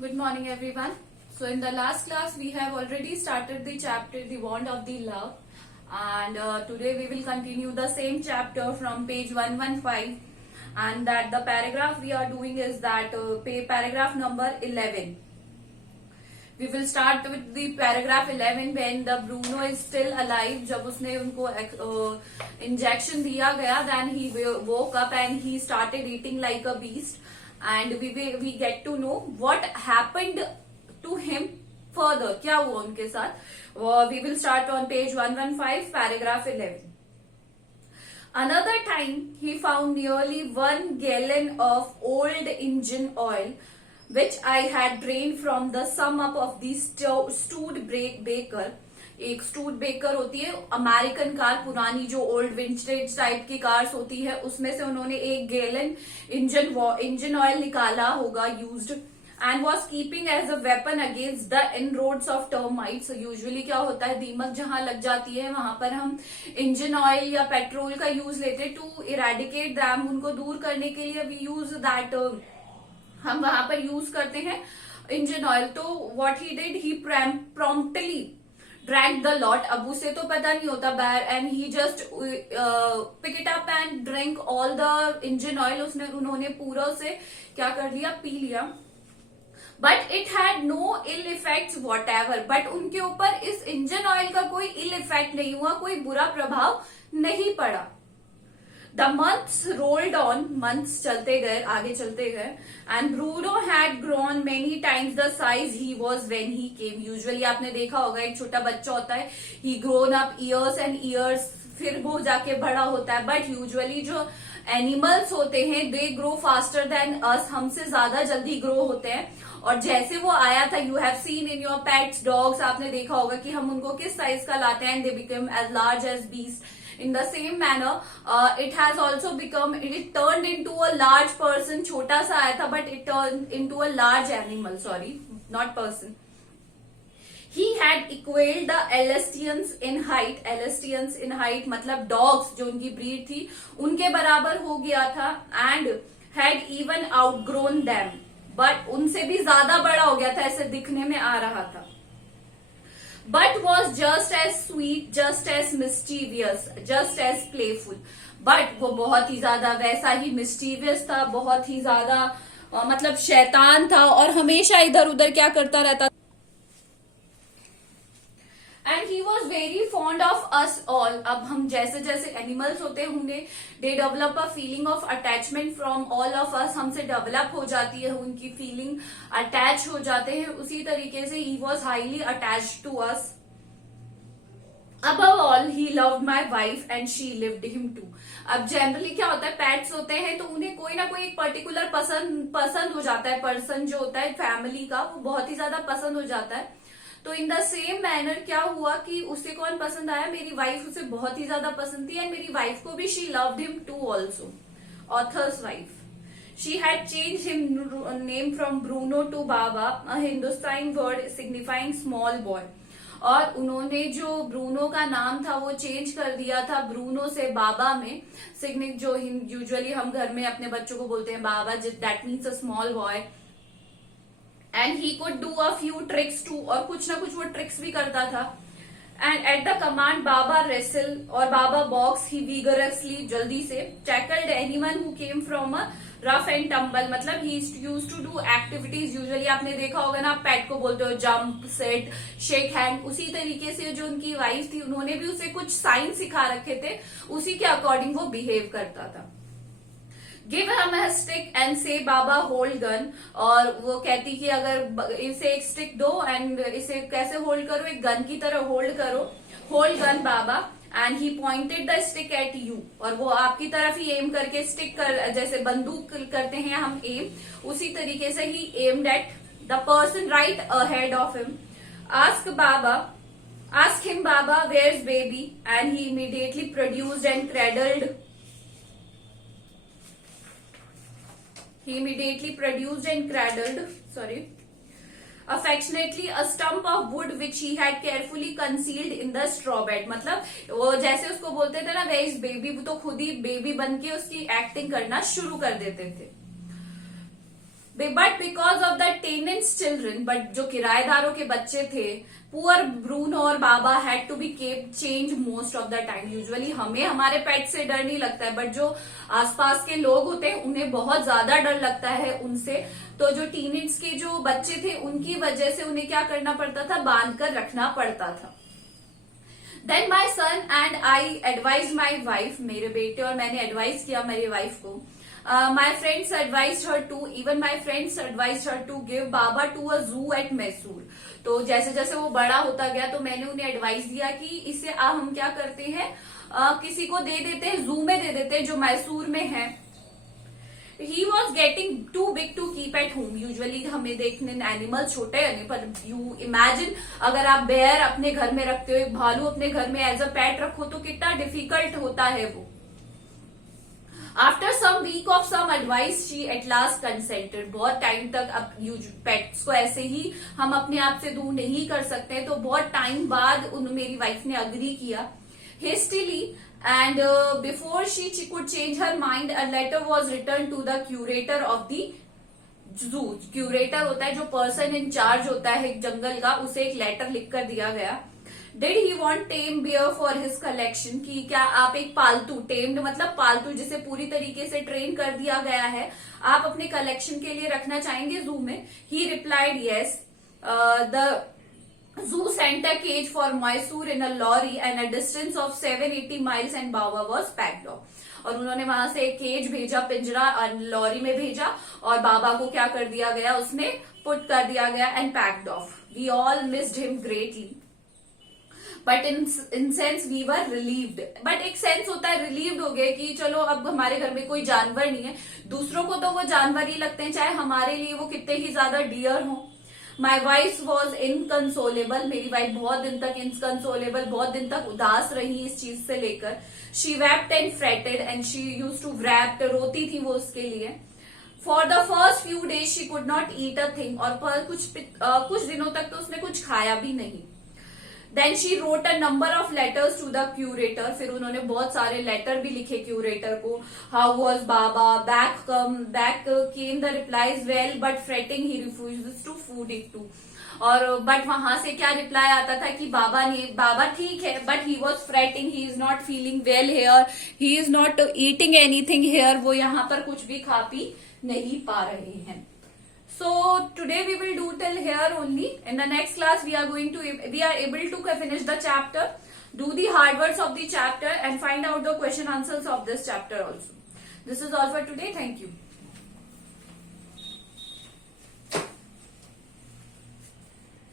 Good morning, everyone. So, in the last class, we have already started the chapter The Bond of the Love, and today we will continue the same chapter from page 115. And that the paragraph we are doing is that paragraph number 11. We will start with the paragraph 11 when the Bruno is still alive. जब उसने उनको injection दिया गया, then he woke up and he started eating like a beast. And we get to know what happened to him further. क्या हुआ उनके साथ? We will start on page 115, paragraph 11. Another time, he found nearly 1 gallon of old engine oil, which I had drained from the sum up of the Studebaker. एक stood baker होती है American car, पुरानी जो old vintage type की cars होती है, उसमें से उन्होंने 1 गैलन इंजन ऑयल निकाला होगा used, and was keeping as a weapon against the inroads of termites. Usually क्या होता है, दीमक जहां लग जाती है वहां पर हम इंजन ऑयल या पेट्रोल का यूज लेते हैं टू इरेडिकेट दैम. उनको दूर करने के लिए वी यूज दैट, हम वहां पर यूज करते हैं इंजन ऑयल. तो what he did, he promptly drank the lot. अब उसे तो पता नहीं होता बैर, and he just pick it up and drink all the engine oil. उन्होंने पूरा उसे क्या कर लिया, पी लिया. But it had no ill effects whatever. But उनके ऊपर इस इंजन ऑयल का कोई इल इफेक्ट नहीं हुआ, कोई बुरा प्रभाव नहीं पड़ा. The months rolled on, months चलते गए, आगे चलते गए, and Bruno had grown many times the size he was when he came. Usually आपने देखा होगा एक छोटा बच्चा होता है, he grown up years and years, फिर वो जाके बड़ा होता है. But usually जो एनिमल्स होते हैं they grow faster than us, हमसे ज्यादा जल्दी ग्रो होते हैं. और जैसे वो आया था, you have seen in your pets dogs, आपने देखा होगा कि हम उनको किस साइज का लाते हैं, and they become as large as beast. In the same manner, it has also become, it turned into a large person. छोटा सा आया था, but it turned into a large animal. Sorry, not person. He had equaled the Alsatians in height. Alsatians in height मतलब dogs जो उनकी breed थी, उनके बराबर हो गया था. And had even outgrown them. But उनसे भी ज्यादा बड़ा हो गया था, ऐसे दिखने में आ रहा था. But was just as sweet, just as mischievous, just as playful. But वो बहुत ही ज्यादा वैसा ही mischievous था, बहुत ही ज्यादा मतलब शैतान था, और हमेशा इधर उधर क्या करता रहता. And he was very fond of us all. अब हम जैसे जैसे एनिमल्स होते होंगे, they develop a feeling of attachment from all of us. हमसे डेवलप हो जाती है उनकी फीलिंग, अटैच हो जाते हैं. उसी तरीके से he was highly attached to us. Above all, he loved my wife and she loved him too. अब जनरली क्या होता है, पेट्स होते हैं तो उन्हें कोई ना कोई एक पर्टिकुलर पसंद हो जाता है. पर्सन जो होता है फैमिली का, वो बहुत ही ज्यादा पसंद हो जाता है. तो इन द सेम मैनर क्या हुआ कि उसे कौन पसंद आया, मेरी वाइफ उसे बहुत ही ज्यादा पसंद थी, एंड मेरी वाइफ को भी she loved him too also. Authors wife. She had change him name from Bruno to Baba, a Hindustani word signifying small boy. और उन्होंने जो ब्रूनो का नाम था वो चेंज कर दिया था ब्रूनो से बाबा में. सिग्निफ जो यूजुअली हम घर में अपने बच्चों को बोलते हैं बाबा, that means a small boy. And he could do a few tricks too, और कुछ ना कुछ वो ट्रिक्स भी करता था. And at the command Baba wrestle और बाबा बॉक्स, ही विगरसली जल्दी से tackled anyone who came from a rough and tumble. मतलब he use to do activities. Usually आपने देखा होगा ना, आप पेट को बोलते हो जंप, सेट, शेक हैंड. उसी तरीके से जो उनकी वाइफ थी, उन्होंने भी उसे कुछ साइन सिखा रखे थे, उसी के अकॉर्डिंग वो बिहेव करता था. गिव हम अ स्टिक एंड से बाबा होल्ड गन. और वो कहती कि अगर इसे एक स्टिक दो एंड इसे कैसे होल्ड करो, एक गन की तरह होल्ड करो, hold gun Baba. And he pointed the stick at you, और वो आपकी तरफ ही एम करके स्टिक कर, जैसे बंदूक करते हैं हम एम, उसी तरीके से ही aimed at the person right ahead of him. Ask him Baba where is baby, and he immediately produced and cradled. He immediately produced and cradled, affectionately a stump of wood which he had carefully concealed in the straw bed. मतलब वो जैसे उसको बोलते थे ना where is baby, वो तो खुद ही बेबी बन के उसकी एक्टिंग करना शुरू कर देते थे. But because of the tenants children, but जो किराएदारों के बच्चे थे, पुअर ब्रूनो और Baba had to be kept chained most of the time. Usually हमें हमारे पेट से डर नहीं लगता है, बट जो आसपास के लोग होते हैं उन्हें बहुत ज्यादा डर लगता है उनसे। तो जो टीनेज के जो बच्चे थे उनकी वजह से उन्हें क्या करना पड़ता था, बांध कर रखना पड़ता था। Then my son and I advise my wife, मेरे बेटे और मैंने एडवाइस किया मेरी वाइफ को। My friends advise her to, even my friends advise her to give Baba to a zoo at Mysore. तो जैसे जैसे वो बड़ा होता गया तो मैंने उन्हें एडवाइस दिया कि इसे हम क्या करते हैं, किसी को दे देते हैं, जू में दे देते हैं जो मैसूर में है। He was getting too big to keep at home. Usually हमें देखने एनिमल छोटे हैं, पर यू इमेजिन अगर आप बेयर अपने घर में रखते हो, एक भालू अपने घर में एज अ पेट रखो तो कितना डिफिकल्ट होता है वो। After some week of some advice she at last consented. बहुत टाइम तक अब पेट्स को ऐसे ही हम अपने आप से दूर नहीं कर सकते, तो बहुत टाइम बाद मेरी वाइफ ने अग्री किया। Hastily and before she could change her mind, a letter was written to the curator of the zoo. Curator होता है जो पर्सन इन चार्ज होता है एक जंगल का, उसे एक लेटर लिख कर दिया गया। Did he want tame bear for his collection? कि क्या आप एक पालतू, टेम्ड मतलब पालतू जिसे पूरी तरीके से ट्रेन कर दिया गया है, आप अपने कलेक्शन के लिए रखना चाहेंगे जू में? He replied yes. The Zoo sent a cage for Mysore in a lorry and a distance of 780 miles and Baba was packed off. और उन्होंने वहां से एक केज भेजा, पिंजरा और लॉरी में भेजा, और बाबा को क्या कर दिया गया, उसमें पुट कर दिया गया and packed off. We all missed him greatly but in sense we were relieved. But एक सेंस होता है रिलीव्ड हो गए कि चलो अब हमारे घर में कोई जानवर नहीं है। दूसरों को तो वो जानवर ही लगते हैं, चाहे हमारे लिए वो कितने ही ज्यादा डियर हो। माई वाइफ वॉज इनकंसोलेबल, मेरी वाइफ बहुत दिन तक इनकंसोलेबल, बहुत दिन तक उदास रही इस चीज से लेकर। She wept and fretted and she use to rapt, रोती थी वो उसके लिए। For the first few days she could not eat a thing, और कुछ दिनों तक तो उसने कुछ खाया भी नहीं। Then she wrote a number of letters to the curator, फिर उन्होंने बहुत सारे लेटर भी लिखे क्यूरेटर को। How was Baba, back came the replies well but fretting he refuses to food it too. और बट वहां से क्या रिप्लाई आता था कि बाबा ठीक है, but he was fretting, he is not feeling well here, he is not eating anything here, वो यहाँ पर कुछ भी खा पी नहीं पा रहे हैं। So today we will do till here only. In the next class we are able to finish the chapter, do the hard words of the chapter and find out the question answers of this chapter also. This is all for today. Thank you.